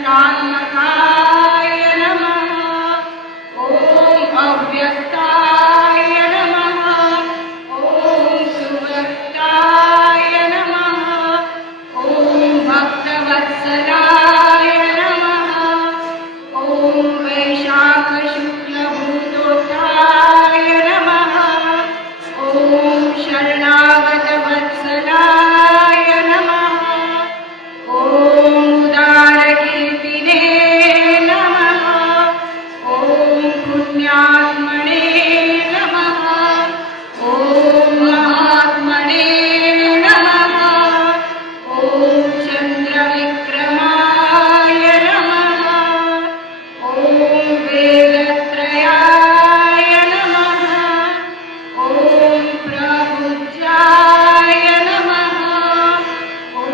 यन्त्रात्मकाय नमः। ॐ अव्यक्ताय नमः। ॐ सुव्यक्ताय नमः। ॐ भक्तवत्सलाय नमः। ॐ वैशाखशुक्लभूतोत्थाय नमः। ॐ शरणागतवत्सलाय नमः। ॐ उदारकीर्तिने नमः। ॐ पुण्यात्मने नमः। ॐ महात्मने नमः। ॐ चन्द्रविक्रमाय नमः। ॐ वेदत्रयाय नमः। ॐ प्रभुजाय नमः। ॐ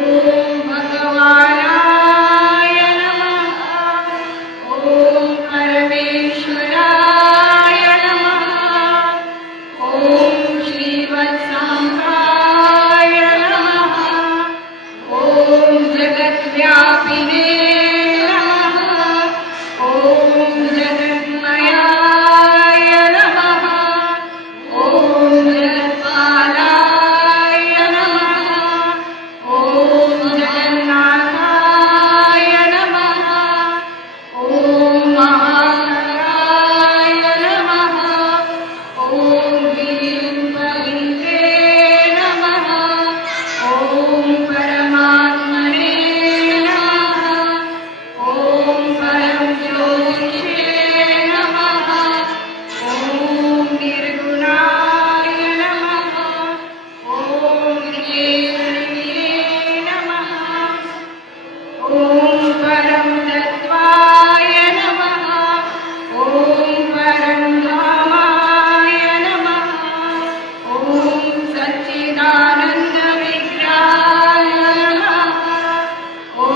भगवानाय नमः। ॐ परमेश्वराय नमः। ॐ श्रीवत्साङ्गाय नमः। ॐ जगद्व्यापिने नमः। ॐ जगन्मयाय नमः। ॐ जगत्पालाय नमः। ॐ जगन्नाथाय नमः। ॐ महाकाय नमः। ॐ विरूपलिङ्गे नमः। ॐ परमात्मने नमः। ॐ परमज्योतिषे नमः। ॐ निर्गुणाय नमः। ॐ निर्गुणे नमः। ॐ परं तत्त्वाय नमः। ॐ परं धामाय नमः। ॐ सच्चिदानन्दविग्रहाय नमः। ॐ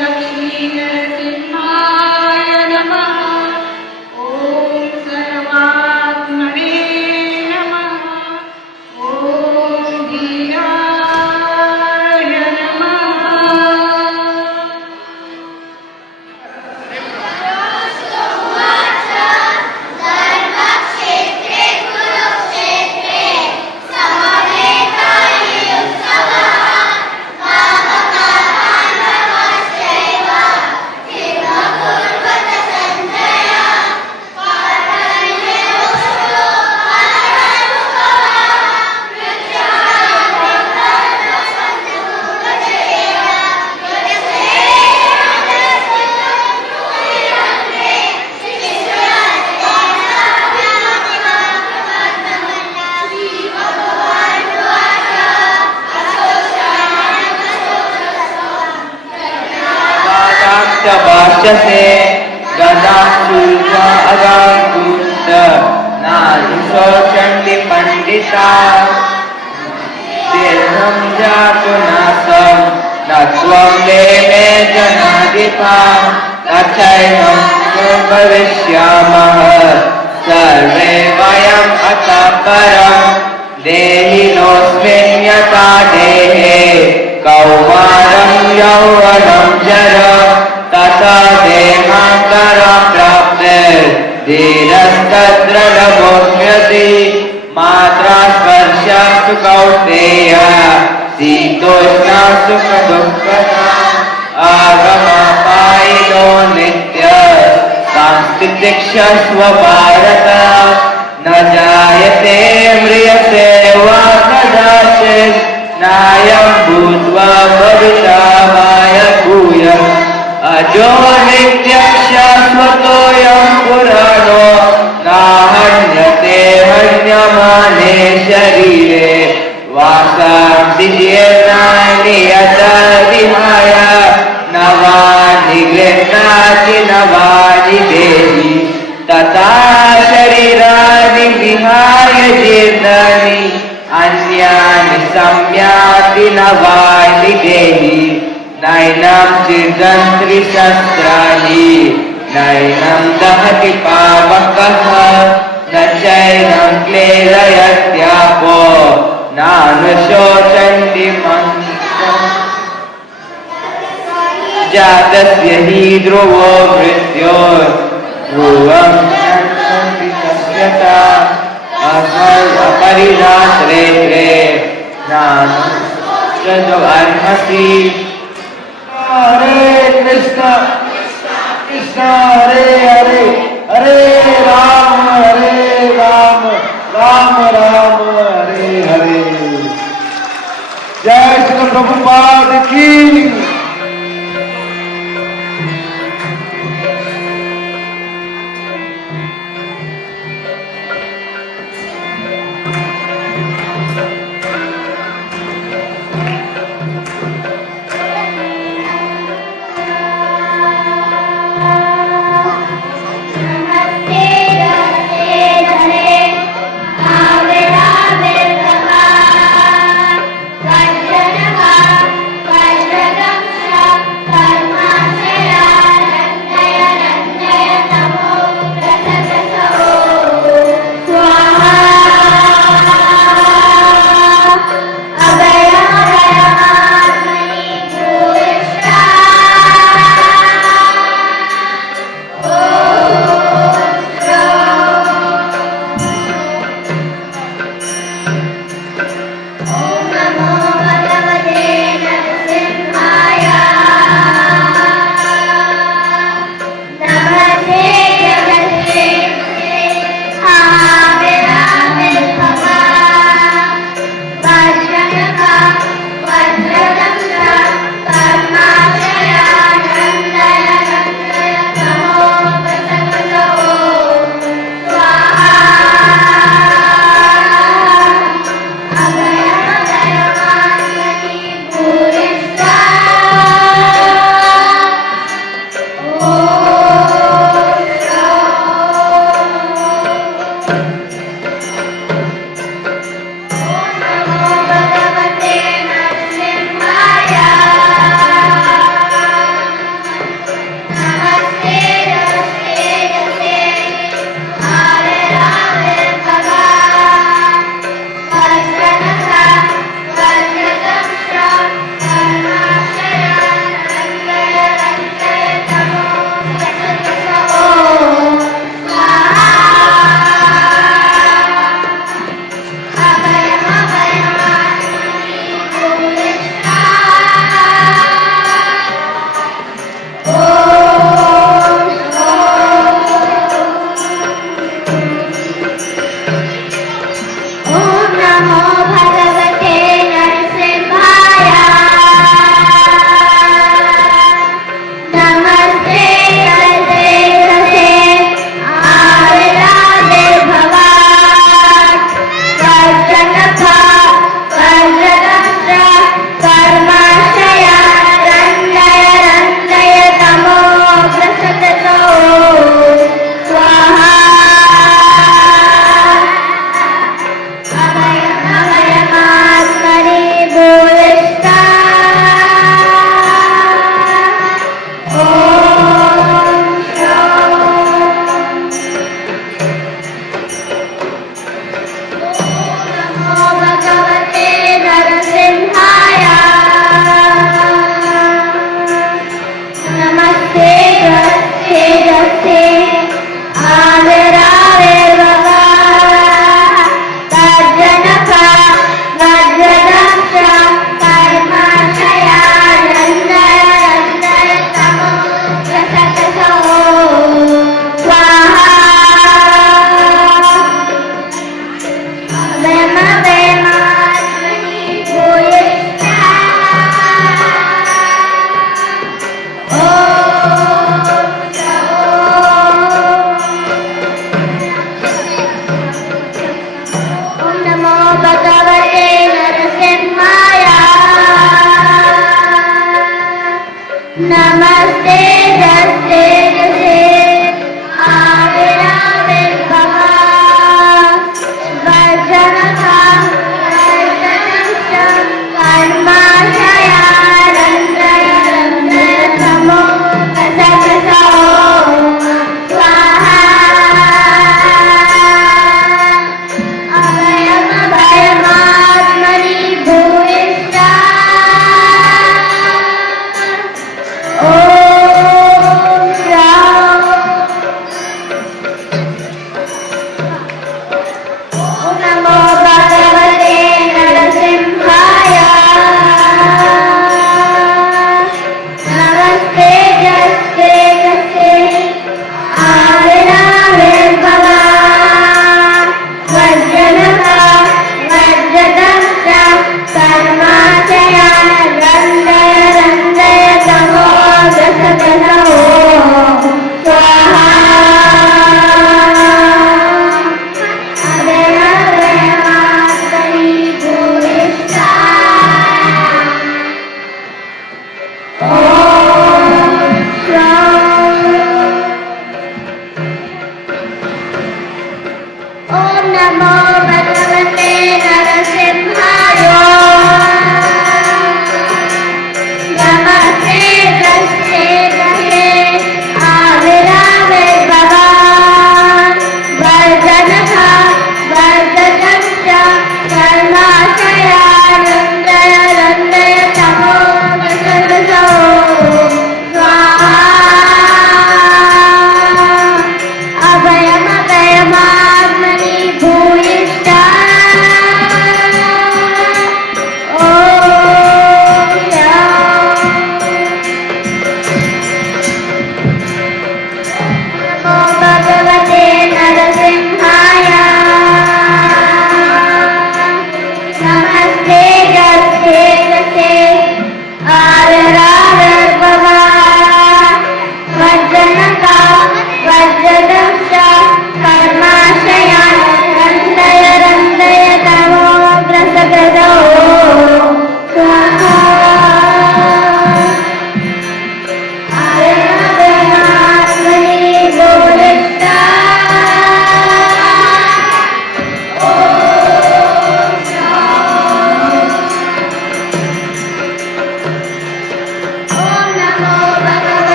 लक्ष्मीनरसिंहाय नमः। ॐ सर्वात्मने नमः। ॐ धीराय नमः। भाष्यसे गदाशुल्का अगाकुष्ट नाजुषो चण्डी पंडिता देहं जातु नासं न त्वं देमे जनाधिपा तथैवं भविष्यामः सर्वे वयम् अतः परं देहिनोऽस्मिन् यथा देहे कौमारं यौवनं जरा तथा देहान्तरं प्राप्तिर्धीरस्तत्र नमोऽस्म्यति मात्रा स्पर्शास्तु कौन्तेय शीतोष्णा सुखदुःखदा आगमापायिनो नित्य सांस्थितिक्षस्व भारत न जायते म्रियते वा कदाचित् नायं भूत्वा भविष्यामाय भूयः अजो नित्यः शाश्वतोऽयं पुराणो नाहन्यते हन्यमाने शरीरे वासांसि जीर्णानि यथा विहाय नवानि गृह्णाति नवानि देहि तथा शरीराणि विहाय जीर्णानि अन्यानि संयाति नवानि देहि नैनं छिदन्ति शस्त्राणि नैनं दहति पावकः न चैनं क्लेदयत्यापो नानुशोचन्ति मन्त्रम् जातस्य हि ध्रुवो मृत्योर्भुवं संवितस्यता अपरिदाश्रेत्रे ज्ञानोऽर्हसि हरे कृष्ण कृष्ण हरे हरे हरे राम राम राम हरे हरे। जय श्री प्रभुपाद की। Oh Om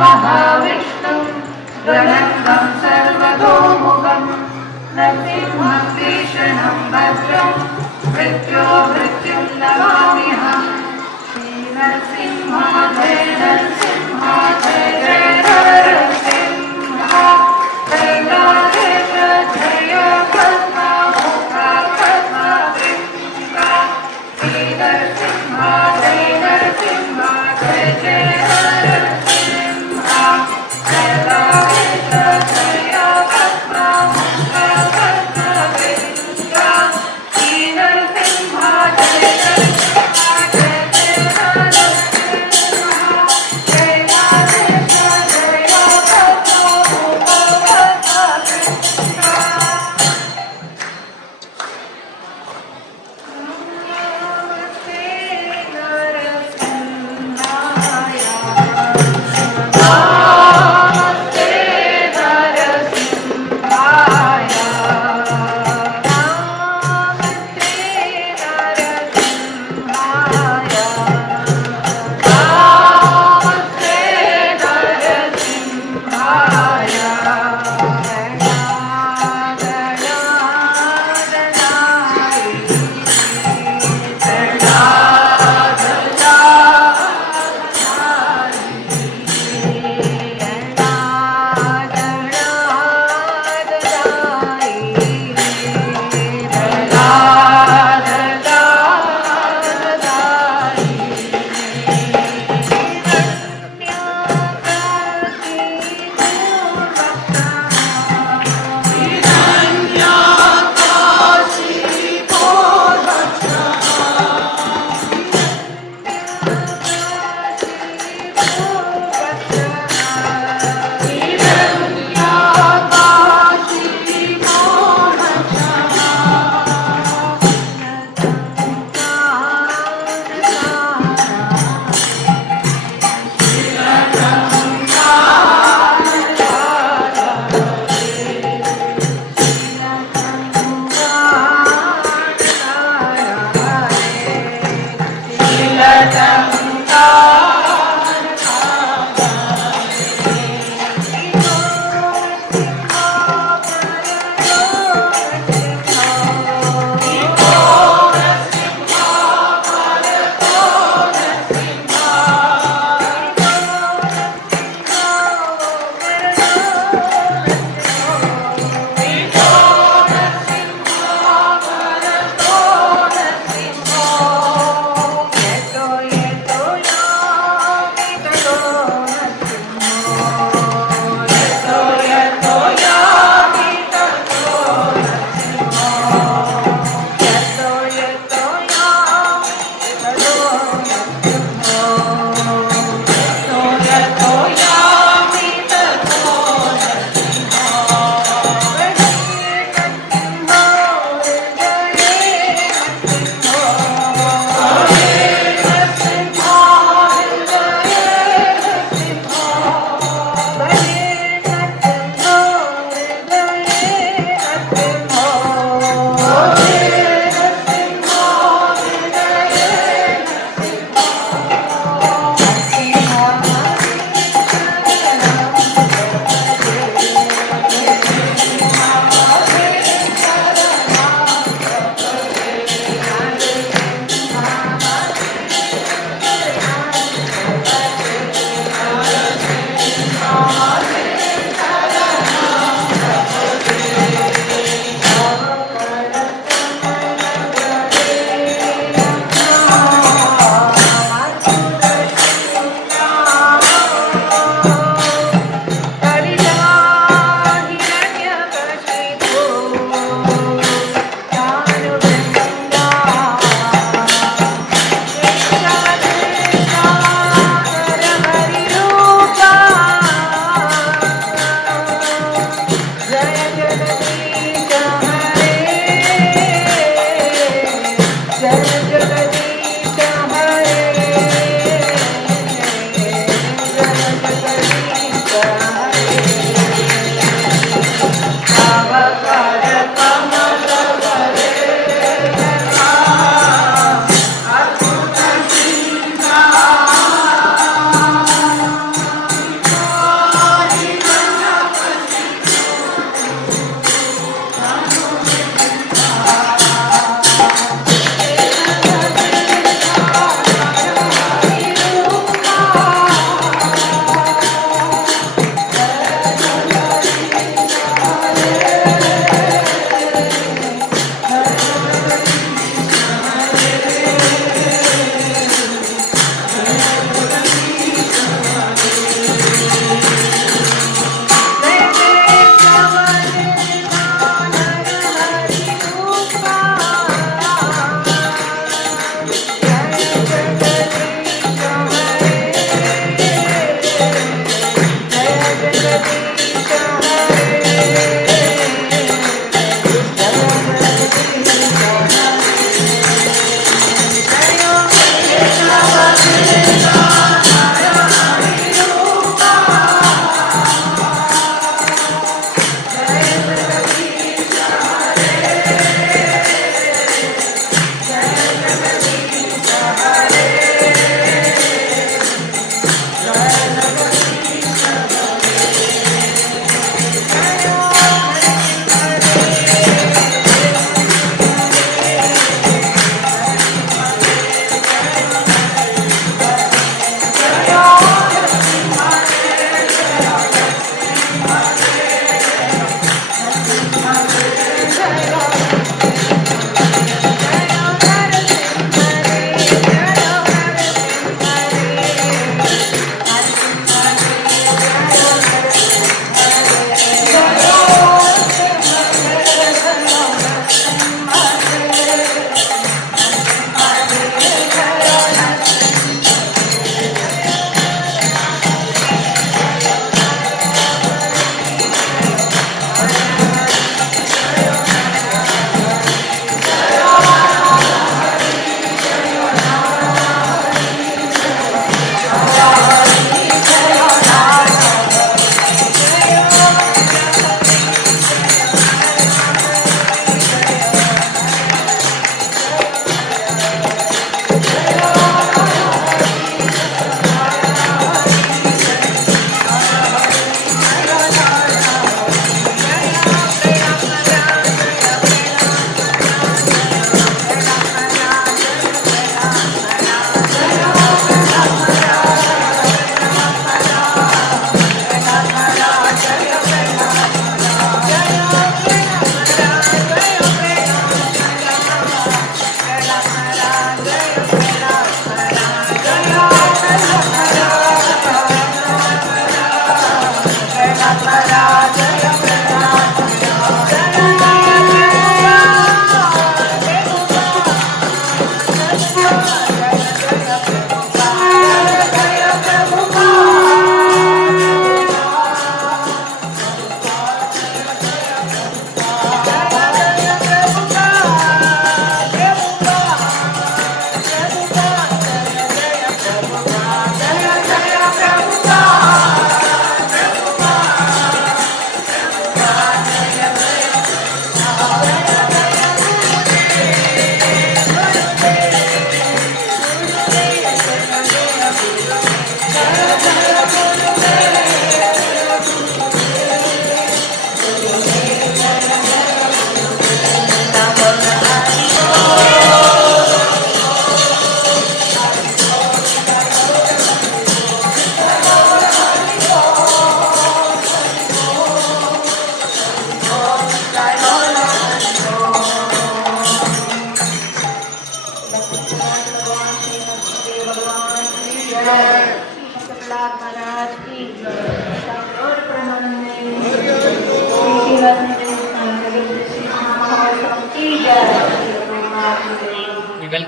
महाविष्णुं गणन्तं सर्वतोमुखं नरसिंहं भीषणं भद्रं मृत्युं नमाम्यहम् श्रीनरसिंह जय नरसिंह जय जय नरसिंह कैलासेश जय पद्ममुखा पद्मवृङ्गा श्रीनरसिंह जय नरसिंह जय जय नरसिंह कैलासेश जय पद्ममुखा पद्मवृङ्गा श्रीनरसिंह जय नरसिंह जय जय Narasimha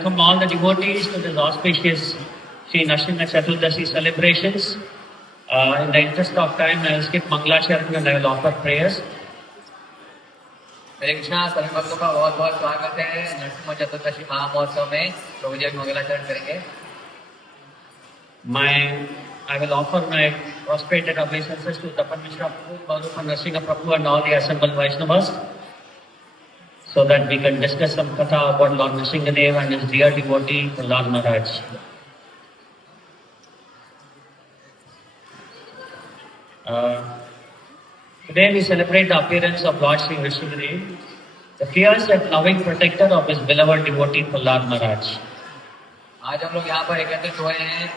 welcome all the devotees to this auspicious Sri Nrsimha Chaturdashi celebrations. In the interest of time, I will skip Mangalasharan and I will offer prayers. हरे कृष्णा, सभी भक्तों का बहुत बहुत स्वागत है नरसिम्हा चतुर्दशी महामहोत्सव में। प्रभु जी मंगलाचरण करेंगे। I will offer my prostrated obeisances to Tapan Mishra, Bharupa Nrsimha Prabhu and all the assembled Vaishnavas, so that we can discuss some katha about Lord Nrsingadev and his dear devotee, Lord Maharaj. Today we celebrate the appearance of Lord Sri Nrsingadev, the fierce and loving protector of his beloved devotee, Prahlad Maharaj. आज हम लोग यहाँ पर एकत्रित हुए हैं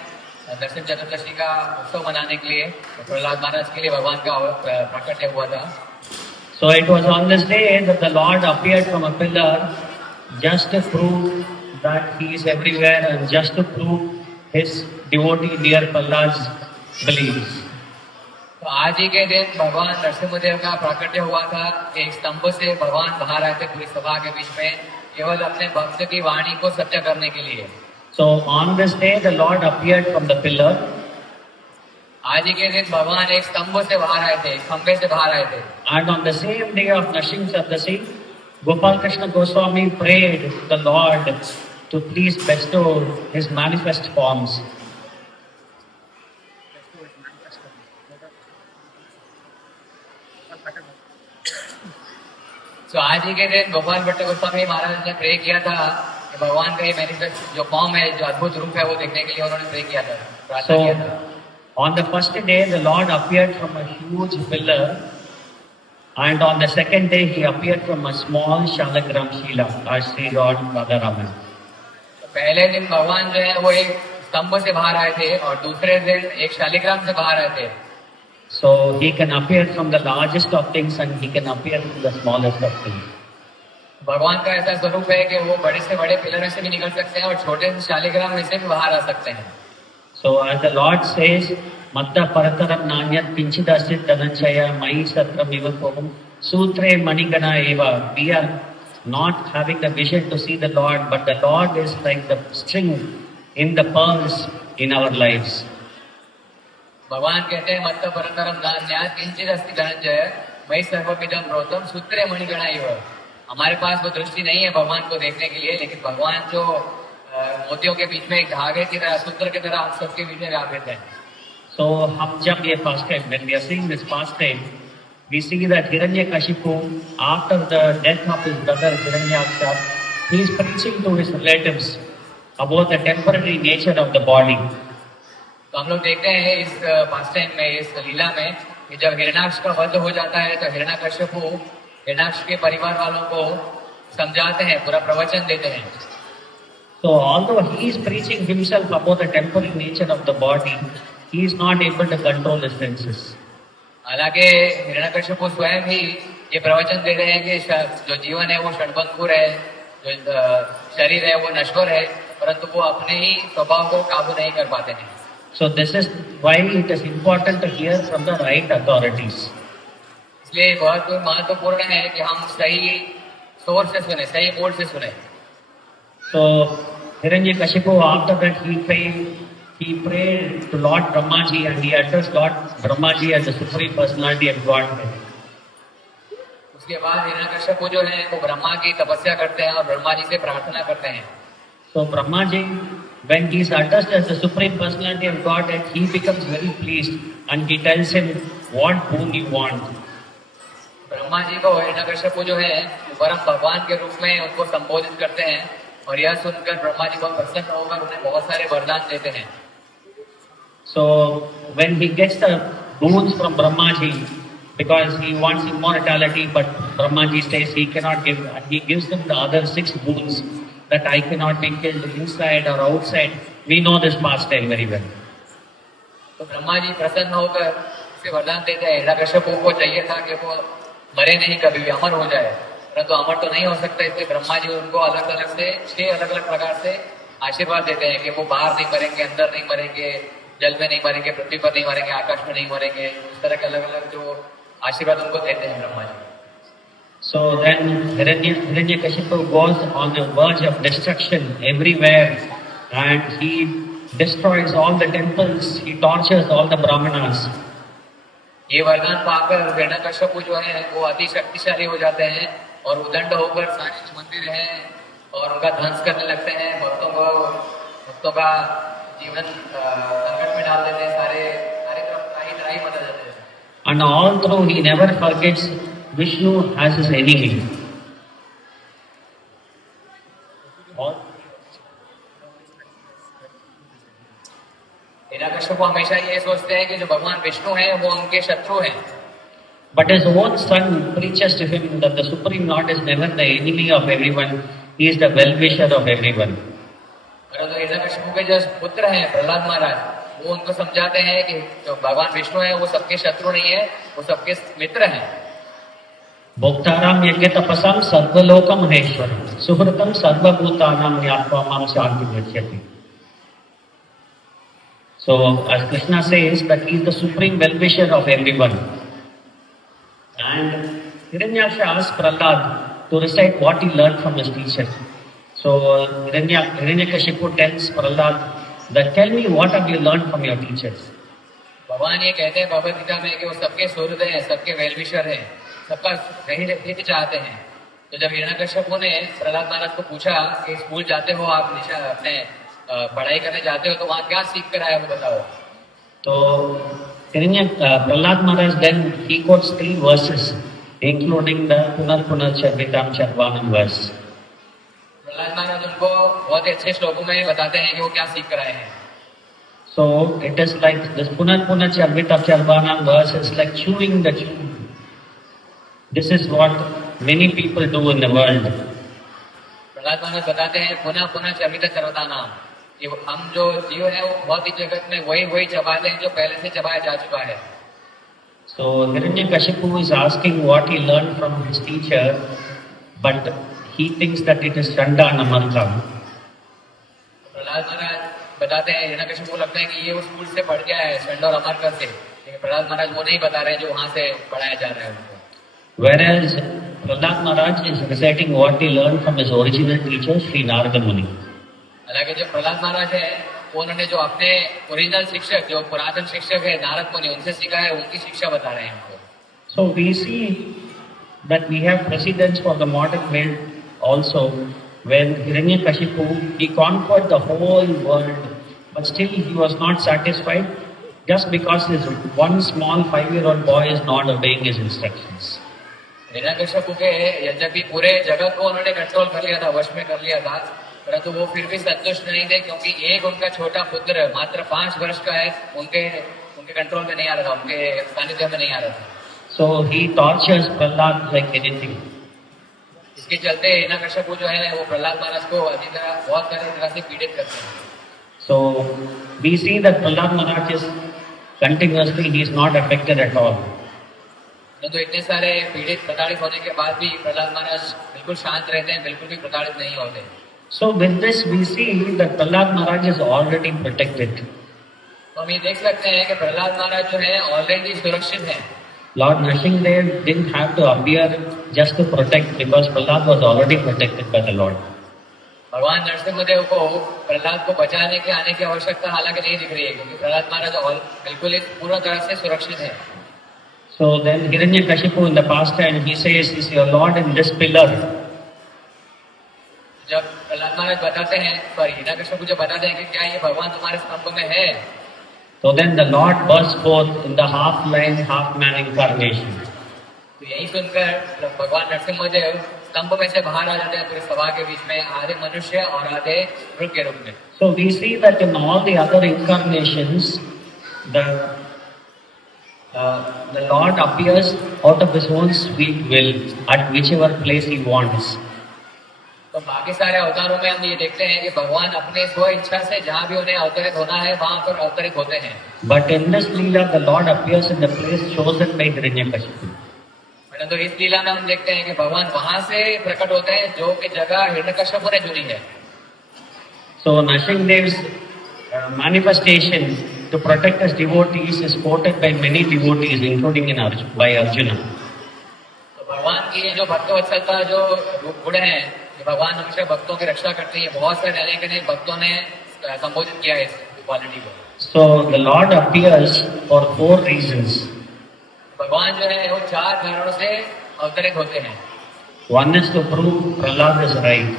नरसिम्हा चतुर्दशी का उत्सव मनाने के लिए। प्रहलाद महाराज के लिए भगवान का प्रकट हुआ था। So it was on this day that the Lord appeared from a pillar just to prove that he is everywhere and just to prove his devotee dear Prahlad's beliefs. तो आज ही के दिन भगवान नरसिम्हदेव का प्राकट्य हुआ था। एक स्तंभ से भगवान बाहर आए थे पूरी सभा के बीच में, केवल अपने भक्त की वाणी को सत्य करने के लिए। So on this day the Lord appeared from the pillar. आज ही के दिन भगवान एक स्तंभ से बाहर आए थे, खंबे से बाहर आए थे। And on the same day of Nrsimha Chaturdashi, Gopal Krishna Goswami prayed the Lord to please bestow his manifest forms. तो आज ही के दिन गोपाल भट्ट गोस्वामी महाराज ने प्रे किया था कि भगवान का ये मैनिफेस्ट जो फॉर्म है, जो अद्भुत रूप है, वो देखने के लिए उन्होंने प्रे किया था, प्रार्थना किया था। On the first day, the Lord appeared from a huge pillar, and on the second day, he appeared from a small Shalagram Shila, as Sri Lord Radharaman. पहले दिन भगवान जो है वो एक स्तंभ से बाहर आए थे और दूसरे दिन एक शालिग्राम से बाहर आए थे। So he can appear from the largest of things and he can appear from the smallest of things. भगवान का ऐसा स्वरूप है कि वो बड़े से बड़े पिलर में से भी निकल सकते हैं और छोटे से शालिग्राम में से भी बाहर आ सकते हैं। So as the Lord says, Madda Parataram Nanyat Pinchidasit Dhananjaya Mai Satram Ivakom Sutre Manigana Eva. We are not having the vision to see the Lord, but the Lord is like the string in the pearls in our lives. भगवान कहते हैं मत्त परतरम नान्यात् किंचित अस्ति धनंजय मयि सर्वमिदं प्रोतम सूत्रे मणिगणा इव। हमारे पास वो दृष्टि नहीं है भगवान को देखने के लिए, लेकिन भगवान जो मोतियों के बीच में एक धागे की तरह, सूत्र की तरह हम सबके बीच में व्यापित है। So हम जब ये pastime, when we are seeing this pastime, we see that Hiranyakashipu, after the death of his brother Hiranyaksha, he is preaching to his relatives about the temporary nature of the body. तो हम लोग देखते हैं इस past time में, इस लीला में, कि जब हिरण्याक्ष का वध हो जाता है तो हिरण्यकश्यपु हिरण्याक्ष के परिवार वालों को समझाते हैं, पूरा प्रवचन देते हैं। So although he is preaching himself about the temporary nature of the body, he is not able to control his senses. हालांकि हिरण्यकश्यपु स्वयं ही ये प्रवचन दे रहे हैं कि जो जीवन है वो क्षणभंगुर है, जो शरीर है वो नश्वर है, परंतु वो अपने ही स्वभाव को काबू नहीं कर पाते हैं। So this is why it is important to hear from the right authorities. इसलिए बहुत महत्वपूर्ण है कि हम सही सोर्स से सुने, सही मोड से सुने। So Hiranyakashipu, after that he prayed to Lord Brahmaji and he addressed Lord Brahmaji as the supreme personality of Godhead. उसके बाद हिरण्यकश्यपु जो है वो ब्रह्मा की तपस्या करते हैं और ब्रह्मा जी से प्रार्थना करते हैं। So Brahmaji, when he is addressed as the supreme personality of Godhead, he becomes very pleased and he tells him what boon you want. Brahma जी को हिरण्यकश्यपु जो है परम भगवान के रूप में उनको संबोधित करते हैं और यह सुनकर ब्रह्मा जी बहुत प्रसन्न होकर उन्हें बहुत सारे वरदान देते हैं। So when he gets the boons from Brahmaji, because he wants immortality, but Brahmaji says he cannot give, and he gives him the other 6 boons that I cannot be killed inside or outside. We know this pastime very well. तो ब्रह्मा जी प्रसन्न होकर उसे वरदान देते हैं। हिरण्यकश्यपु को चाहिए था कि वो मरे नहीं, कभी भी अमर हो जाए, परंतु अमर तो नहीं हो सकता, इसलिए ब्रह्मा जी उनको अलग अलग से 6 अलग अलग प्रकार से आशीर्वाद देते हैं कि वो बाहर नहीं मरेंगे, अंदर नहीं मरेंगे, जल में नहीं मरेंगे, पृथ्वी पर नहीं मरेंगे, आकाश में नहीं मरेंगे। इस तरह के अलग अलग जो आशीर्वाद उनको देते हैं ब्रह्मा ji. So then Hiranyakashipu goes on the verge of destruction everywhere, and he destroys all the temples, he tortures all the brahmanas. ये वरदान पाकर हिरण्यकश्यप जो है वो अति शक्तिशाली हो जाते हैं और उदंड होकर सारे जो मंदिर हैं और उनका ध्वंस करने लगते हैं, भक्तों का जीवन संकट में डाल देते हैं, सारे तरफ त्राही बदल जाते हैं. And all through he never forgets Vishnu as his enemy. Hiranyakashyap हमेशा ये सोचते हैं कि जो भगवान विष्णु हैं वो उनके शत्रु हैं. But his own son preaches to him that the Supreme Lord is never the enemy of everyone, he is the well-wisher of everyone. परंतु हिरण्यकश्यप के जो पुत्र हैं प्रहलाद महाराज, वो उनको समझाते हैं कि जो भगवान विष्णु है वो सबके शत्रु नहीं है, वो सबके मित्र हैं. Bhoktaram yajna tapasam sarvalokam maheshwaram suhritam sarvabhutanam nyatva mam shanti gachyati. So as Krishna says that he is the supreme well-wisher of everyone. And Hiranyaksha asked Prahlad to recite what he learned from his teacher. So Hiranyakashipu tells Prahlad that tell me what have you learned from your teachers. भगवान ये कहते हैं भगवद गीता में कि वो सबके सुहृद हैं, सबके वेलविशर हैं, सबका हित चाहते हैं. तो जब हिरण्यकश्यप ने प्रहलाद महाराज को पूछा कि स्कूल जाते हो आप, अपने पढ़ाई करने जाते हो, तो वहाँ क्या सीख कर आए वो बताओ. तो Prahlad Maharaj then he quotes 3 verses including the Punar Charvitam Charvanam verse. Prahlad महाराज उनको बहुत ही अच्छे श्लोकों में बताते हैं कि वो क्या सीख कर आए हैं. So it is like this Punar Charvitam Charvanam verse is like chewing the chew. This is what many people do in the world. Prahlad महाराज बताते हैं पुनः चर्वित सर्वदानाम, ये हम जो जीव है वो बहुत ही जगत में वही चबाते हैं जो पहले से चबाया जा चुका है. So Hiranyakashipu is asking what he learned from his teacher, but he thinks that it is Chanda Namarkam. Prahlad महाराज बताते हैं हिरण्यकश्यप को लगता है कि ये वो स्कूल से पढ़ के आया है चंड और अमरका से, लेकिन प्रहलाद महाराज वो नहीं बता रहे जो वहाँ से पढ़ाया जा रहा है उनको. Whereas Prahlad Maharaj is reciting what he learned from his original teacher Sri Narada Muni. हालांकि जो प्रहलाद महाराज है उन्होंने जो अपने ओरिजिनल शिक्षक, जो पुरातन शिक्षक है नारद मुनि, उनसे सीखा है, उनकी शिक्षा बता रहे हैं हमको. So we see that we have precedents for the modern world also, when Hiranyakashipu he conquered the whole world, but still he was not satisfied just because his one small 5-year-old boy is not obeying his instructions. Hiranyakashyap के यद्यपि पूरे जगत को उन्होंने कंट्रोल कर लिया था, वश में कर लिया था, परंतु वो फिर भी संतुष्ट नहीं थे क्योंकि एक उनका छोटा पुत्र मात्र 5 वर्ष का है, उनके कंट्रोल में नहीं आ रहा था, उनके सानिध्य में नहीं आ रहा था. So he tortures Prahlad like anything. इसके चलते हिरण्यकश्यप जो है वो प्रहलाद महाराज को बहुत सारी तरह से पीड़ित करते हैं. So we see that Prahlad Maharaj is continuously he is not affected at all. तो इतने सारे पीड़ित प्रताड़ित होने के बाद भी प्रहलाद महाराज बिल्कुल शांत रहते हैं, बिल्कुल भी प्रताड़ित नहीं होते. So with this we see that Prahlad Maharaj is already protected. तो हम ये देख सकते हैं कि प्रहलाद महाराज जो है ऑलरेडी सुरक्षित हैं. Lord Nrsimhadev didn't have to appear just to protect because Prahlad was already protected by the Lord. भगवान नरसिंहदेव को प्रहलाद को बचाने के आने की आवश्यकता हालांकि नहीं दिख रही है क्योंकि प्रहलाद महाराज बिल्कुल पूर्ण तरह से सुरक्षित है. So then Hiranyakashipu in the past time he says, "Is your Lord in this pillar?" जब प्रहलाद महाराज बताते हैं, सॉरी हिरण्यकश्यप जब बताते हैं कि क्या ये भगवान तुम्हारे स्तंभ में है, So then the Lord bursts forth in the half lion, half man incarnation. तो यही सुनकर भगवान नरसिंहदेव स्तंभ में से बाहर आ जाते हैं पूरे सभा के बीच में, आधे मनुष्य और आधे मृग के रूप में. So we see that in all the other incarnations, the Lord appears out of his own sweet will at whichever place he wants. तो बाकी सारे अवतारों में हम ये देखते हैं कि भगवान अपने स्व इच्छा से जहाँ भी उन्हें अवतरित होना है वहाँ पर अवतरित होते हैं. But in this Leela, the Lord appears in the place chosen by Hiranyakashipu. तो इस लीला में हम देखते हैं कि भगवान वहाँ से प्रकट होते हैं जो कि जगह हिरण्यकश्यप ने चुनी है. So Nrsimhadev's manifestation to protect his devotees is quoted by many devotees, including by Arjuna. तो भगवान बाकी ये जो भक्त वत्सलता जो गुण है, कि भगवान हमेशा भक्तों की रक्षा करते हैं, बहुत सारे अनेक अनेक भक्तों ने संबोधित किया है इस क्वालिटी को। So the Lord appears for 4 reasons. भगवान जो है वो 4 कारणों से अवतरित होते हैं। One is to prove Prahlad is right.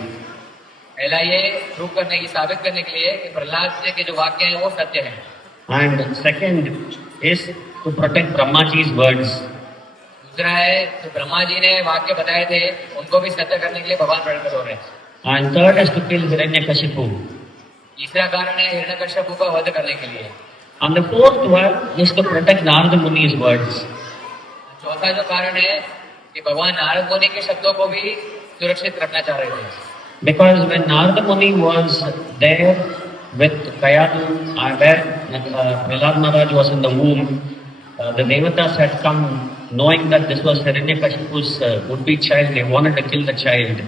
पहला ये प्रूव करने की, साबित करने के लिए कि प्रहलाद जी के जो वाक्य हैं वो सत्य हैं। And second is to protect Brahmaji's words. दूसरा है जो ब्रह्मा जी ने वाक्य बताए थे उनको भी सत्य करने के लिए भगवान प्रकट हो रहे हैं। And third is to kill Hiranyakashipu. तीसरा कारण है हिरण्यकश्यप का वध करने के लिए। And the fourth one is to protect Narada Muni's words. चौथा जो कारण है कि भगवान नारद मुनि के शब्दों को भी सुरक्षित रखना चाह रहे थे। Because when Narada Muni was there with Kayadu, where Prahlad Maharaj was in the womb, the Devatas had come knowing that this was Hiranyakashipu's would-be child. They wanted to kill the child.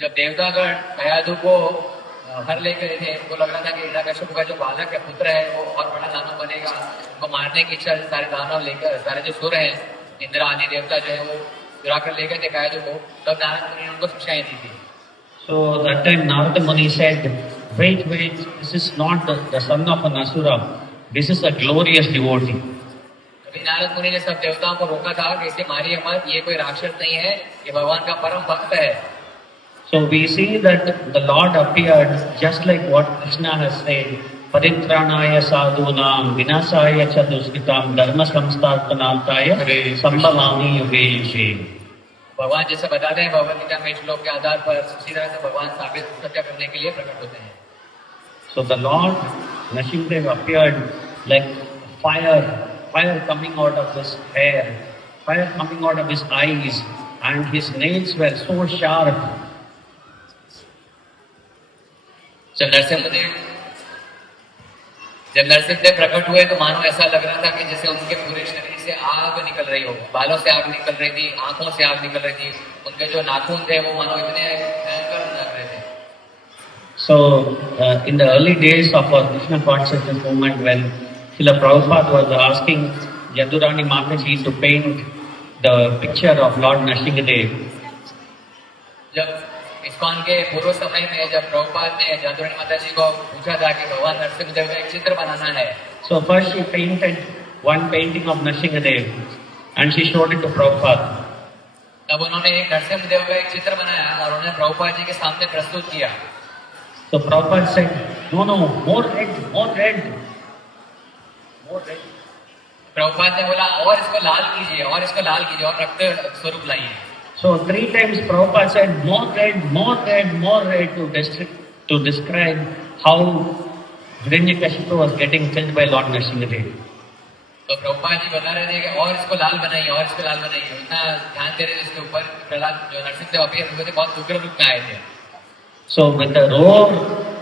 जब देवतागण कयादु को हर लेकर थे, उनको लग रहा था कि हिरण्यकश्यप का जो बालक है, पुत्र है, वो और बड़ा दानव बनेगा। उनको मारने की इच्छा से सारे दानव लेकर, सारे जो सुर हैं, इंद्र आदि देवता जो है वो चुराकर ले गए थे कयादु को। तब नारद मुनि ने उनको शिक्षाएं दी थी। So that time Narada Muni said, wait, this is not the son of an Asura. This is a glorious devotee. तभी नारद मुनि ने सब देवताओं को रोका था कि इसे मारिए मत, ये कोई राक्षस नहीं है, ये भगवान का परम भक्त है। So we see that the Lord appeared just like what Krishna has said, Paritranaya sadhunam vinasaya cha duskritam dharma samstharpanarthaya sambhavami yuge yuge. भगवान जैसे बताते हैं भगवद गीता में श्लोक के आधार पर, उसी तरह से भगवान साबित सत्य करने के लिए प्रकट होते हैं। So the Lord Nrsimhadev appeared like fire coming out of his hair, fire coming out of his eyes, and his nails were so sharp. जब नरसिंहदेव प्रकट हुए तो मानो ऐसा लग रहा था कि जैसे उनके पूरे शरीर से आग निकल रही हो, बालों से आग निकल रही थी, आंखों से आग निकल रही थी, उनके जो नाखून थे वो मानो इतने भयंकर लग रहे थे। So in the early days of our Krishna consciousness movement, when Srila Prabhupada was asking Yadurani Mataji to paint the picture of Lord Nrsimhadev, जब इस्कॉन के पूर्व समय में जब प्रभुपाद ने जादुरानी माता जी को पूछा था कि भगवान नरसिंहदेव का एक चित्र बनाना है, so first she painted one painting of Nrsimhadev and she showed it to Prabhupada. तब उन्होंने एक नरसिंहदेव का एक चित्र बनाया और उन्होंने प्रभुपाद जी के सामने प्रस्तुत किया। So Prabhupada said, no, more red. Prabhupada ने बोला और इसको लाल कीजिए, और इसको लाल कीजिए, और रक्त स्वरूप लाइए। So 3 times Prabhupada said, more red to describe how Hiranyakashipu was getting killed by Lord Nrsimhadev. तो प्रभुपाद जी बता रहे थे कि और इसको लाल बनाइए, और इसको लाल बनाइए। इतना ध्यान दे रहे थे इसके ऊपर। प्रहलाद जो नरसिंहदेव अपीयर हुए थे बहुत उग्र रूप में आए थे। So with the roar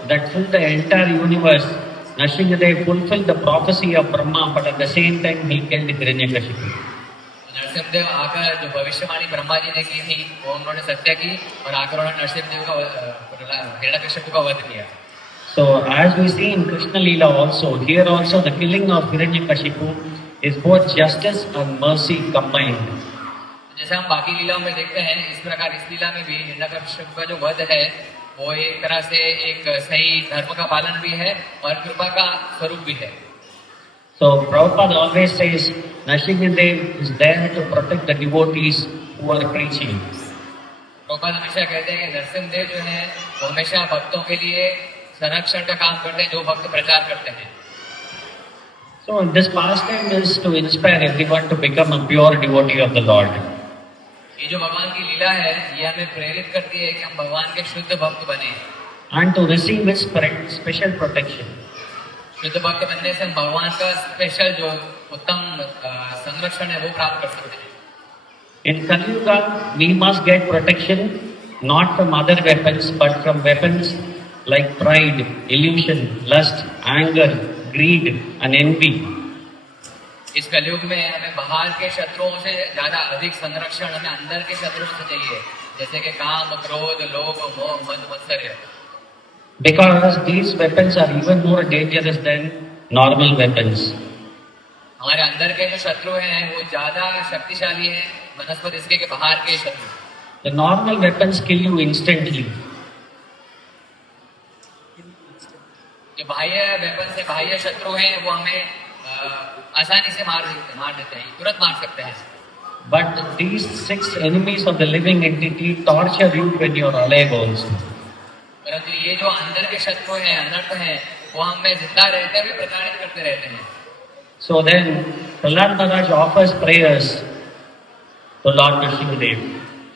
that filled the entire universe, Nrsimhadev fulfilled the prophecy of Brahma, but at the same time he killed Hiranyakashipu. Narasimhadeva आकर जो भविष्यवाणी ब्रह्मा जी ने की थी वो उन्होंने सत्य की, और आकर उन्होंने नरसिंहदेव का हिरण्यकश्यप का वध किया। So as we see in Krishna Leela also, here also the killing of Hiranyakashipu is both justice and mercy combined. जैसे हम बाकी लीलाओं में देखते हैं, इस प्रकार इस लीला में भी हिरण्यकश्यप का जो वध है वो एक तरह से एक सही धर्म का पालन भी है और कृपा का स्वरूप भी है। So Prabhupada always says Nrsimhadev is there to protect the devotees who are preaching. Prabhupada हमेशा कहते हैं कि नरसिंहदेव जो है वो हमेशा भक्तों के लिए संरक्षण का काम करते हैं, जो भक्त प्रचार करते हैं। So this pastime is to inspire everyone to become a pure devotee of the Lord. ये जो भगवान की लीला है ये हमें प्रेरित करती है कि हम भगवान के शुद्ध भक्त बने And to receive his special protection. शुद्ध भक्त बनने से हम भगवान का स्पेशल जो उत्तम संरक्षण है वो प्राप्त कर सकते हैं। In Kali Yuga, we must get protection not from other weapons but from weapons like pride, illusion, lust, anger, greed and envy. इस कलयुग में हमें बाहर के शत्रुओं से ज्यादा अधिक संरक्षण हमें अंदर के शत्रुओं से चाहिए, जैसे कि काम, क्रोध, लोभ, मोह, मद, मत्सर्य। Because these weapons are even more dangerous than normal weapons. हमारे अंदर के जो शत्रु हैं वो ज्यादा शक्तिशाली हैं वनस्पति इसके के बाहर के शत्रु। The normal weapons kill you instantly. जो बाह्य वेपन से बाह्य शत्रु हैं वो हमें आसानी से मार देते हैं, तुरंत मार सकते हैं। But these 6 enemies of the living entity torture you when you are alive also. परंतु ये जो अंदर के शत्रु हैं, अनर्थ हैं, वो हमें जिंदा रहते हुए प्रताड़ित करते रहते हैं। So then Prahlad Maharaj offers prayers to Lord Nrsimhadev.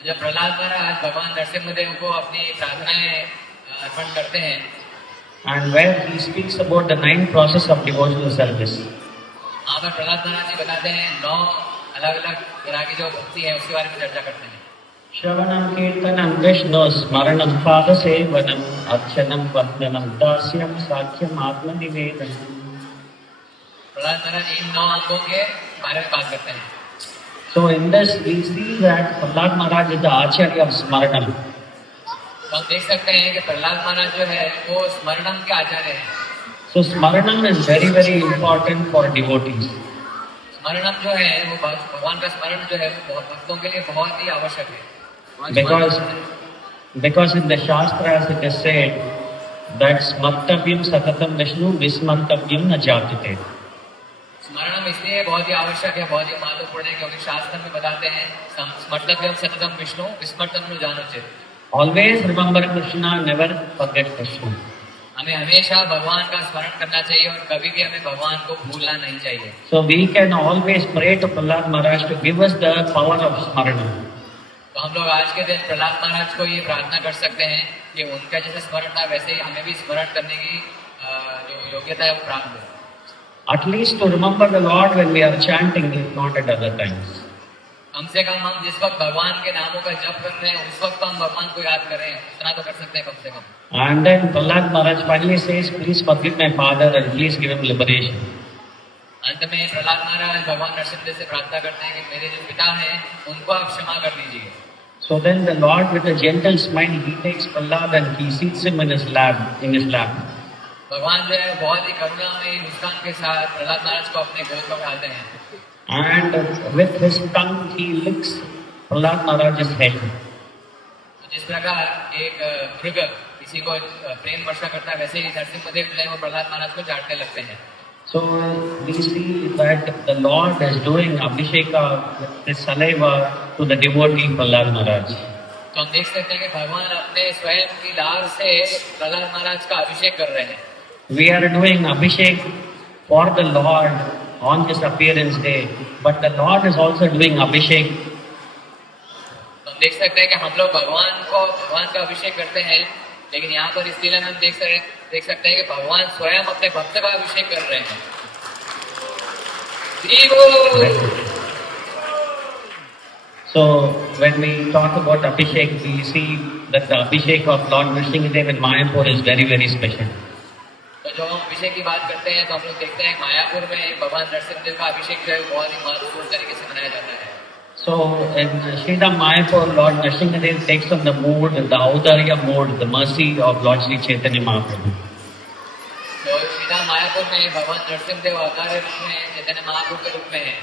जब प्रहलाद महाराज भगवान नरसिम्हदेव को अपनी प्रार्थनाएं अर्पण करते हैं, And where he speaks about the 9 process of devotional service. वहाँ पर प्रहलाद महाराज जी बताते हैं 9 अलग-अलग तरह की जो भक्ति है उसके बारे में चर्चा करते हैं। Shravanam Kirtanam Vishnu Smaranam Padasevanam Archanam Vandanam Dasyam Sakhyam Atma Nivedanam. Prahlad महाराज इन 9 अंगों के बारे में बात करते हैं। So in this we see that Prahlad Maharaj is the Acharya of Smaranam. तो हम देख सकते हैं कि प्रहलाद महाराज जो है वो स्मरणम के आचार्य हैं। So Smaranam is very very important for devotees. स्मरणम जो है वो भगवान का स्मरण जो है वो भक्तों के लिए बहुत ही आवश्यक है। Because in the Shastras it is said that Smartavyam Satatam Vishnu Vismartavyam न जातुते. स्मरणम इसलिए बहुत ही आवश्यक है, बहुत ही महत्वपूर्ण है क्योंकि शास्त्र में बताते हैं स्मर्तव्यम सततम विष्णु विस्मर्तम नु जानोचित। Always remember Krishna, never forget Krishna. हमें हमेशा भगवान का स्मरण करना चाहिए और कभी भी हमें भगवान को भूलना नहीं चाहिए। So we can always pray to Prahlad Maharaj to give us the power of Smarana. तो हम लोग आज के दिन प्रहलाद महाराज को ये प्रार्थना कर सकते हैं कि उनका जैसे स्मरण था वैसे ही हमें भी स्मरण करने की जो योग्यता है वो प्राप्त हो। At least to remember the Lord when we are chanting, if not at other times. कम से कम हम जिस वक्त भगवान के नामों का जप कर रहे हैं उस वक्त हम भगवान को याद करें, उतना तो कर सकते हैं कम से कम। And then Prahlad Maharaj finally says, please forgive my father and please give him liberation. अंत में प्रहलाद महाराज भगवान नरसिम्हदेव से प्रार्थना करते हैं कि मेरे जो पिता हैं उनको आप क्षमा कर दीजिए। So then the Lord with a gentle smile, he takes Prahlad and he seats him in his lap. भगवान जो है बहुत ही करुणामयी मुस्कान के साथ प्रहलाद महाराज को अपने गोद में उठाते हैं। And with his tongue he licks Prahlad Maharaj's head. जिस प्रकार एक मृग किसी को प्रेम वर्षा करता है वैसे ही नरसिम्हदेव जो है वो प्रहलाद महाराज को चाटने लगते हैं। So we see that the Lord is doing Abhisheka with his saliva to the devotee Prahlad Maharaj. तो हम देख सकते हैं कि भगवान अपने स्वयं की लार से प्रहलाद महाराज का अभिषेक कर रहे हैं। We are doing Abhishek for the Lord on his appearance day, but the Lord is also doing Abhishek. तो हम देख सकते हैं कि हम लोग भगवान का अभिषेक करते हैं, लेकिन यहाँ पर इस लीला में हम देख सकते हैं कि भगवान स्वयं अपने भक्त का अभिषेक कर रहे हैं। So when we talk about Abhishek, we see that the Abhishek of Lord Nrsimhadev in Mayapur is very very special. तो जब हम अभिषेक की बात करते हैं तो हम लोग देखते हैं मायापुर में भगवान नरसिम्हदेव का अभिषेक जो है बहुत ही महत्वपूर्ण तरीके से मनाया जाता है। So in Sridham Mayapur, Lord Nrsimhadev takes on the mood, the Audarya mode, the mercy of Lord Sri Chaitanya Mahaprabhu. तो श्रीधाम मायापुर में भगवान नरसिम्हदेव अवतार रूप में चैतन्य महाप्रभु के रूप में है।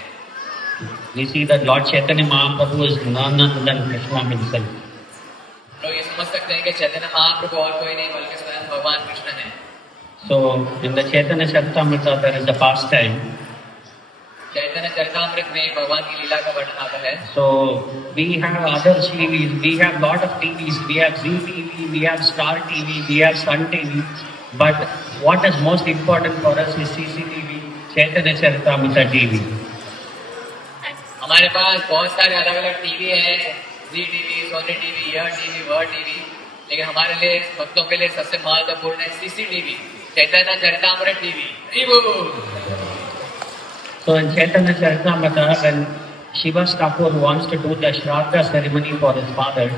We see that Lord Chaitanya Mahaprabhu is none other than Krishna himself. लोग ये समझ सकते हैं कि चैतन्य महाप्रभु और कोई नहीं बल्कि स्वयं भगवान कृष्ण है। So in the Chaitanya Charitamrita there is a pastime. चैतन्य चरितामृत में भगवान की लीला का वर्णन आता है। So we have other TVs, we have lot of TVs, we have Zee TV, we have Star TV, we have Sun TV, but what is most important for us is CCTV, Chaitanya Charitamrita TV. हमारे पास बहुत सारे अलग अलग टीवी हैं, जी TV, Sony TV, यह टीवी, वह टीवी, लेकिन हमारे लिए भक्तों के लिए सबसे महत्वपूर्ण है CCTV, चैतन्य Charitamrita TV. So in Chaitanya Charitamrita, when Shiva Thakur wants to do the Shraddha ceremony for his father,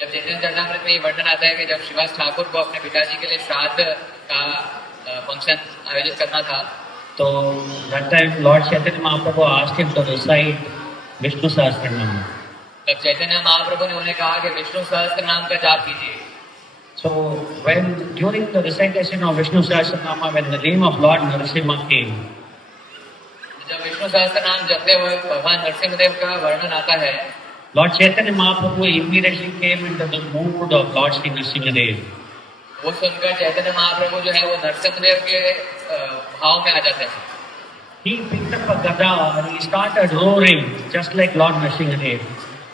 जब चैतन्य चरितामृत में ये वर्णन आता है कि जब शिवास ठाकुर को अपने पिताजी के लिए श्राद्ध का फंक्शन आयोजित करना था, so that time Lord Chaitanya Mahaprabhu asked him to recite Vishnu Sahasranam. तब चैतन्य महाप्रभु ने उन्हें कहा कि विष्णु सहस्त्र नाम का जाप कीजिए। So when during the recitation of Vishnu Sahasranama, when the name of Lord Narasimha came, जब विष्णु विष्णु सहस्त्र नाम जपते हुए भगवान नरसिंहदेव का वर्णन आता है। Lord Chaitanya Mahaprabhu immediately came into the mood of Lord Sri Nrsimhadev. वो सुनकर चैतन्य महाप्रभु जो है वो नरसिंहदेव के भाव में आ जाते हैं। He picked up a gada and he started roaring just like Lord Nrsimhadev.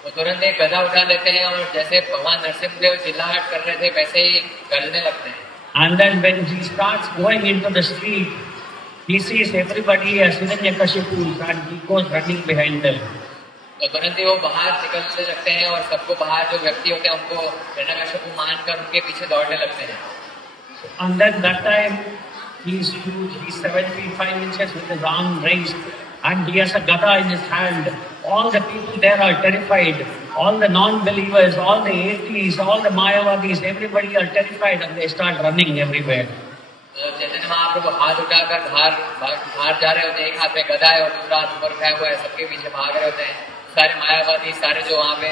वो तुरंत एक गदा उठा लेते हैं और जैसे भगवान नरसिंहदेव चिल्लाहट कर रहे थे वैसे ही गरजने लगते हैं। And then when he starts going into the street, he sees everybody as Hiranyakashipus and he goes running behind them. तो तुरंत ही वो बाहर निकलने लगते हैं और सबको बाहर जो व्यक्ति होते हैं उनको हिरण्यकश्यप मानकर उनके पीछे दौड़ने लगते हैं। And then that time he is huge, he is 7 feet 5 inches with his arm raised and he has a gada in his hand. All the people there are terrified. All the non-believers, all the atheists, all the Mayavadis, everybody are terrified and they start running everywhere. Chaitanya महाप्रभु हाथ उठाकर बाहर जा रहे होते हैं, एक हाथ में गदा है और दूसरा हाथ ऊपर उठाया हुआ है, सबके पीछे भाग रहे होते हैं। सारे मायावादी, सारे जो वहाँ पे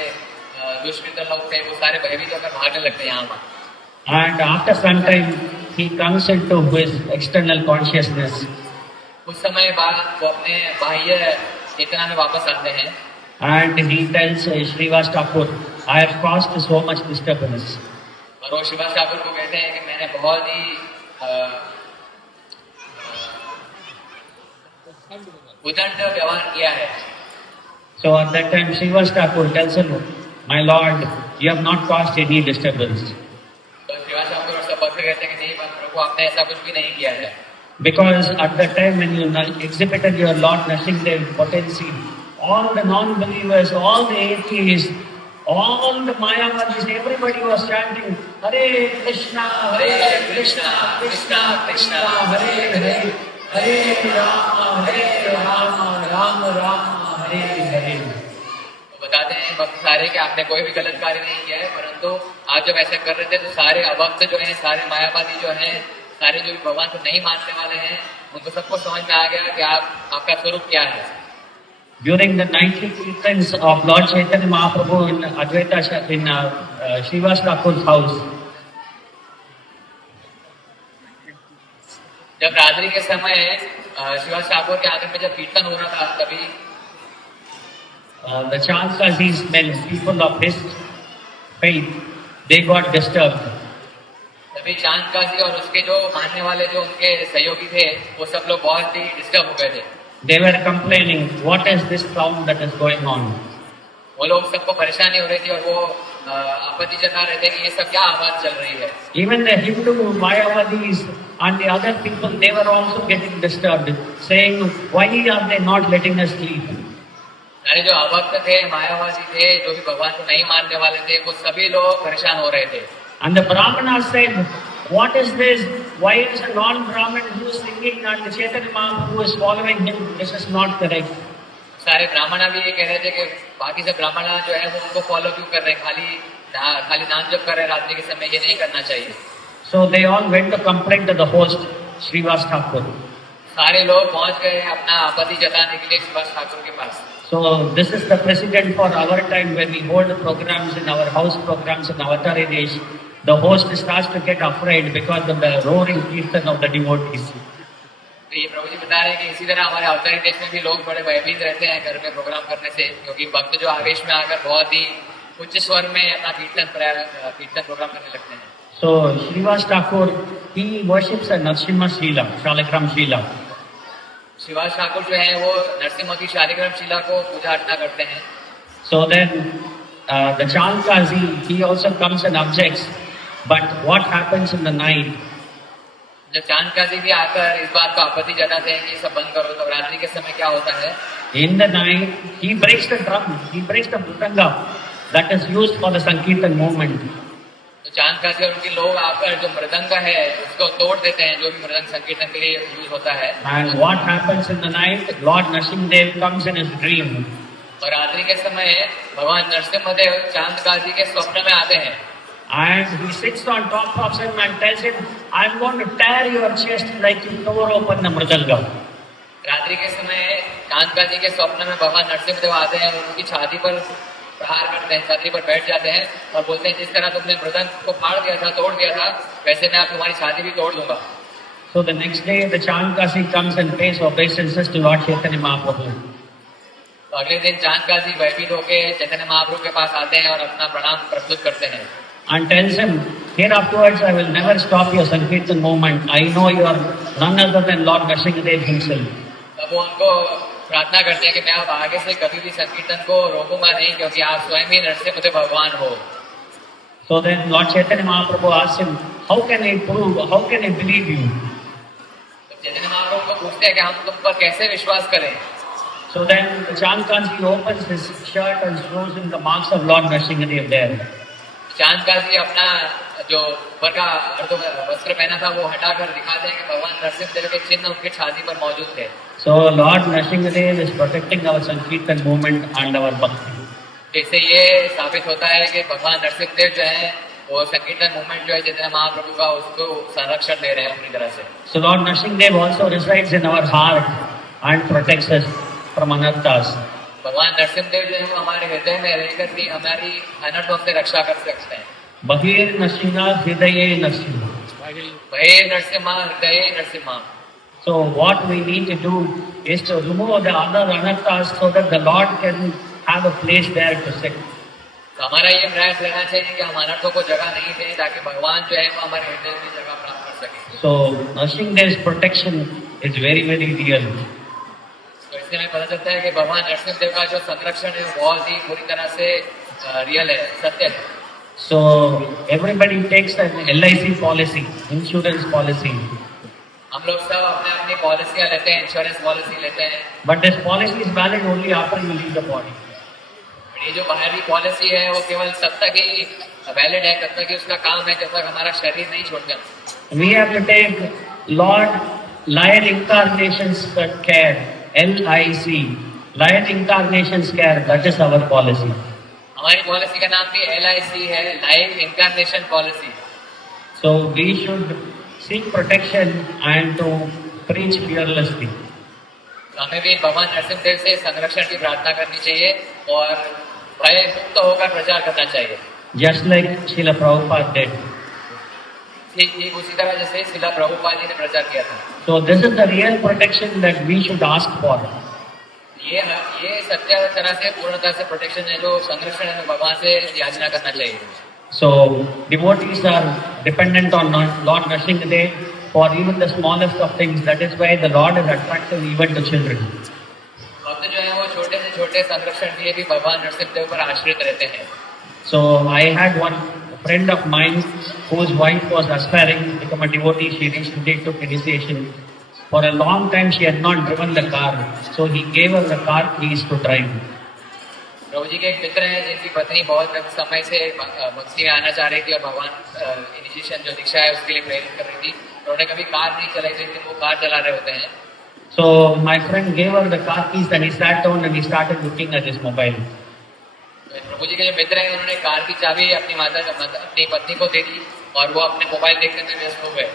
दुष्कृत लोग थे वो सारे भयभीत होकर भागने लगते हैं यहाँ वहाँ। And after some time he comes into his external consciousness. कुछ समय बाद वो अपने बाह्य चेतना में वापस आते हैं। And he tells Srivas Thakur, I have caused so much disturbance. और वो श्रीवास ठाकुर को कहते हैं कि मैंने बहुत ही उदंड व्यवहार किया है। So at that time Srivas Thakur tells him, my lord, you have not caused any disturbance. तो श्रीवास ठाकुर और सब कहते हैं कि नहीं प्रभु आपने ऐसा कुछ भी नहीं किया है। Because at that time when you exhibited your Lord Nrsimhadev potency, all the non-believers, all the atheists, all the Mayavadis, everybody was chanting, Hare Krishna, Krishna Krishna, Hare Hare, Hare Rama, Rama Rama, Hare Hare. बताते हैं भक्त सारे कि आपने कोई भी गलत कार्य नहीं किया है, परंतु आप जब ऐसा कर रहे थे तो सारे अभक्त जो हैं, सारे मायावादी जो हैं, सारे जो भगवान को नहीं मानने वाले हैं, उनको सबको समझ में आ गया कि आपका स्वरूप क्या है। During the nightly kirtans of Lord Chaitanya Mahaprabhu in Advaita in Srivas Thakur's house, जब रात्रि के समय श्रीवास ठाकुर के आंगन में जब कीर्तन हो रहा था तभी the Chandkazis men, people of his faith, they got disturbed. तभी चांदकाजी और उसके जो मानने वाले जो उनके सहयोगी थे वो सब लोग बहुत ही डिस्टर्ब हो गए थे। They were complaining, what is this sound that is going on? वो लोग सबको परेशानी हो रही थी और वो आपत्ति जता रहे थे कि ये सब क्या आवाज चल रही है। Even the Hindu Mayavadis and the other people, they were also getting disturbed, saying, why are they not letting us sleep? यानी जो अभक्त थे, मायावादी थे, जो भी भगवान को नहीं मानने वाले थे, वो सभी लोग परेशान हो रहे थे। And the Brahmana said, what is this? Why is a non-Brahmin who is singing and the Chaitanya Mahaprabhu is following him? This is not correct. सारे ब्राह्मण भी ये कह रहे थे कि बाकी सब ब्राह्मण जो है वो उनको फॉलो क्यों कर रहे हैं, खाली नाम जप कर रहे हैं रात्रि के समय, ये नहीं करना चाहिए। So they all went to complain to the host, Srivas Thakur. सारे लोग पहुंच गए अपना आपत्ति जताने के लिए श्रीवास ठाकुर के पास। So this is the precedent for our time when we hold programs in our house programs in Avatari Desh. The host starts to get afraid because of the roaring kirtan of the devotees. तो ये प्रभु जी बता रहे हैं कि इसी तरह हमारे अवतारी देश में भी लोग बड़े भयभीत रहते हैं घर में प्रोग्राम करने से, क्योंकि भक्त जो आवेश में आकर बहुत ही उच्च स्वर में अपना कीर्तन प्रोग्राम करने लगते हैं। So Srivas Thakur, he worships a Nrsimha Srila, Shalikram Srila. Shrivas ठाकुर जो है वो नरसिम्हा की शालिग्राम शिला को पूजा अर्चना करते हैं। So then the Chandkazi, he also comes and objects. But what happens in the night? जब चांदकाजी भी आकर इस बात को आपत्ति जताते हैं कि सब बंद करो, तो रात्रि के समय क्या होता है? In the night, he breaks the drum, he breaks the mridanga that is used for the Sankirtan movement. तो चांदकाजी और उनके लोग आकर जो मृदंग है उसको तोड़ देते हैं, जो भी मृदंग संकीर्तन के लिए यूज होता है। And what happens in the night? Lord Nrsimhadev comes in his dream. और रात्रि के समय भगवान नरसिम्हदेव चांदकाजी के स्वप्न में आते हैं। And he sits on top of him and tells him, I'm going to tear your chest like you tore open the mridanga. रात्रि के समय चांदकाजी के स्वप्न में भगवान नरसिम्हदेव आते हैं और उनकी छाती पर प्रहार करते हैं, छाती पर बैठ जाते हैं और बोलते हैं जिस तरह तुमने मृदंग को फाड़ दिया था, तोड़ दिया था, वैसे मैं अब तुम्हारी छाती भी तोड़ दूंगा। So the next day, the Chandkasi comes and pays obeisances to Lord Chaitanya Mahaprabhu. तो अगले दिन चांदकाजी भयभीत होकर चैतन्य महाप्रभु के पास आते हैं और अपना प्रणाम प्रस्तुत करते हैं And tells him, here afterwards I will never stop your Sankirtan movement. I know you are none other than Lord Nrsimhadev himself. तब वो उनको प्रार्थना करते हैं कि मैं अब आगे से कभी भी संकीर्तन को रोकूंगा नहीं क्योंकि आप स्वयं ही नरसिंह भगवान हो. So then Lord Chaitanya Mahaprabhu asks him, how can I prove, how can I believe you? तो चैतन्य महाप्रभु को पूछते हैं कि हम तुम पर कैसे विश्वास करें. So then the Chandkasi opens his shirt and shows him the marks of Lord Nrsimhadev there. चांदकाजी अपना जो ऊपर का वस्त्र पहना था वो हटाकर दिखाते हैं कि भगवान नरसिंहदेव के चिन्ह उनकी छाती पर मौजूद थे. So Lord Nrsimhadev is protecting our Sankirtan movement and our bhakti. इससे ये साबित होता है कि भगवान नरसिंहदेव जो है वो संकीर्तन मूवमेंट जो है चैतन्य महाप्रभु का उसको संरक्षण दे रहे हैं पूरी तरह से. So Lord Nrsimhadev also resides in our heart and protects us from anarthas. भगवान नरसिंहदेव जो है वो हमारे हृदय में रहकर भी हमारी अनर्थों से रक्षा कर सकते हैं. Bahir Nrsimha Hridaye Nrsimha. भये नरसिम्हा हृदये Narasimha. So what we need to do is to remove the other anarthas so that the Lord can have a place there to sit. तो हमारा ये प्रयास रहना चाहिए कि हम अनर्थों को जगह नहीं दें ताकि भगवान जो है वो हमारे हृदय में जगह प्राप्त कर सके. So Nrsimha's protection is very, very real. तो इससे हमें पता चलता है कि भगवान नरसिंहदेव का जो संरक्षण है वो बहुत ही पूरी तरह से रियल है, सत्य है. So everybody takes an LIC policy, insurance policy. हम लोग सब अपने अपनी पॉलिसियां लेते हैं, इंश्योरेंस पॉलिसी लेते हैं. But this policy is valid only after you leave the body. ये जो बाहरी पॉलिसी है वो केवल तब तक ही वैलिड है, तब तक ही उसका काम है जब तक हमारा शरीर नहीं छोड़ता. We have to take Lord Lion Incarnation's care, LIC, Lion Incarnation's care, that is our policy. हमारी पॉलिसी का नाम भी LIC है, life incarnation policy. So we should seek protection and to preach fearlessly. हमें भी भगवान नरसिंहदेव से संरक्षण की प्रार्थना करनी चाहिए और भय मुक्त होकर प्रचार करना चाहिए. Just like Srila Prabhupada did. ठीक उसी तरह जैसे श्रीला प्रभुपाद जी ने प्रचार किया था. So this is the real protection that we should ask for. ये सत्य तरह से पूर्णतः से प्रोटेक्शन है जो संरक्षण है भगवान से याचना करना चाहिए. So devotees are dependent on Lord Nrsimhadev for even the smallest of things. That is why the Lord is attractive even to children. भक्त जो है वो छोटे से छोटे संरक्षण के लिए भी भगवान नरसिंहदेव पर आश्रित रहते हैं. So I had one friend of mine whose wife was aspiring to become a devotee. She recently took initiation. For a long time she had not driven the car, so he gave her the car keys to drive. प्रभु जी के एक मित्र हैं जिनकी पत्नी बहुत समय से भक्ति में आना चाह रही थी और भगवान इनिशिएशन जो दीक्षा है उसके लिए प्रेरित कर रही थी. उन्होंने कभी कार नहीं चलाई थी, वो कार चला रहे होते हैं. So my friend gave her the car keys and he sat down and he started looking at his mobile. प्रभु जी के जो मित्र हैं उन्होंने कार की चाबी अपनी पत्नी को दे दी और वो अपने मोबाइल देखने में व्यस्त हो गए.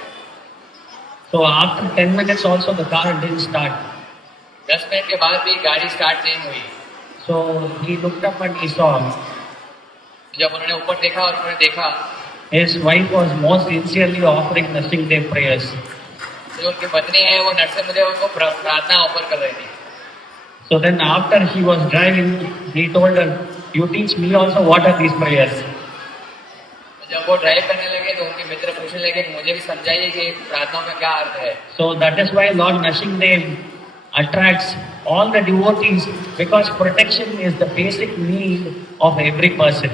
So after 10 minutes also the car didn't start. 10 मिनट के बाद भी गाड़ी स्टार्ट नहीं हुई. So he looked up and he saw जब उन्होंने ऊपर देखा और उन्होंने देखा his wife was most sincerely offering Nrsimhadev prayers. जो उनकी पत्नी है वो नरसिंहदेव को प्रार्थना ऑफर कर रही थी. So then after she was driving, he told her, you teach me also what are these prayers. जब वो ड्राइव करने लगे तो उनके मित्र पूछने लगे कि मुझे भी समझाइए कि प्रार्थनाओं का क्या अर्थ है. So that is why Lord Nrsimhadev attracts all the devotees because protection is the basic need of every person.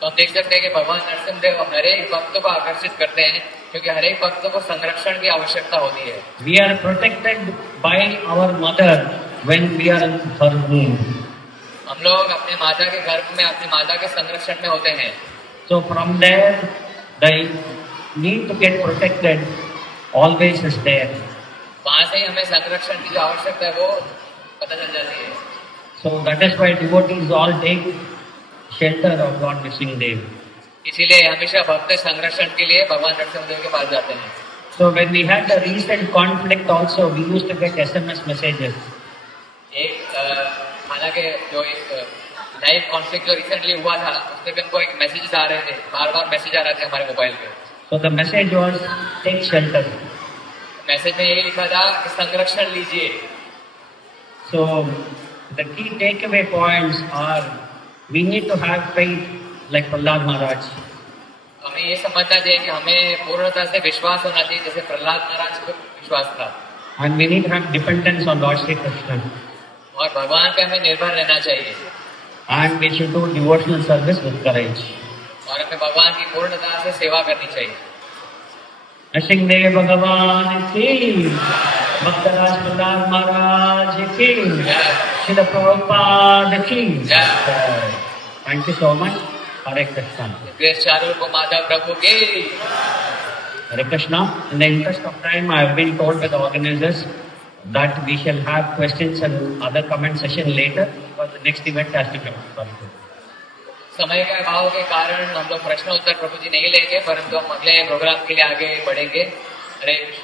तो हम देख सकते हैं कि भगवान नरसिंहदेव हर एक भक्त को आकर्षित करते हैं क्योंकि हर एक भक्त को संरक्षण की आवश्यकता होती है. We are protected by our mother when we are in her womb. हम लोग अपने माता के गर्भ में अपनी माता के संरक्षण में होते हैं. So from there, the need to get protected always is there. वहाँ से ही हमें संरक्षण की जो आवश्यकता है वो पता चल जाती है. So that is why devotees all take shelter of Lord Nrsimhadev. इसीलिए हमेशा भक्त संरक्षण के लिए भगवान नरसिंहदेव के पास जाते हैं. So when we had the recent conflict also, we used to get SMS messages. हालांकि जो एक लाइव कॉन्फ्लिक्ट जो रिसेंटली हुआ था उसमें भी हमको एक मैसेजेस आ रहे थे, बार बार मैसेज आ रहे थे हमारे मोबाइल पे. So the message was take shelter. Message में यही लिखा था कि संरक्षण लीजिए। So the key takeaway points are we need to have faith like Prahlad Maharaj. हमें ये समझना चाहिए कि हमें पूर्णता से विश्वास होना चाहिए जैसे प्रहलाद महाराज को विश्वास था, And we need to have dependence on Lord Sri Krishna. और भगवान पे हमें निर्भर रहना चाहिए, And we should do devotional service with courage. और हमें भगवान की पूर्णता से सेवा करनी चाहिए। नरसिंहदेव भगवान की, भक्तराज प्रहलाद महाराज की, श्रील प्रभुपाद की। Thank you so much. Hare Krishna. Grace Charu को माधव प्रभु के। Hare Krishna. In the interest of time, I have been told by the organizers that we shall have questions and other comment session later because the next event has to come. समय के अभाव के कारण हम लोग प्रश्न उत्तर प्रभु जी नहीं लेंगे, परंतु हम अगले प्रोग्राम के लिए आगे बढ़ेंगे। हरे कृष्ण।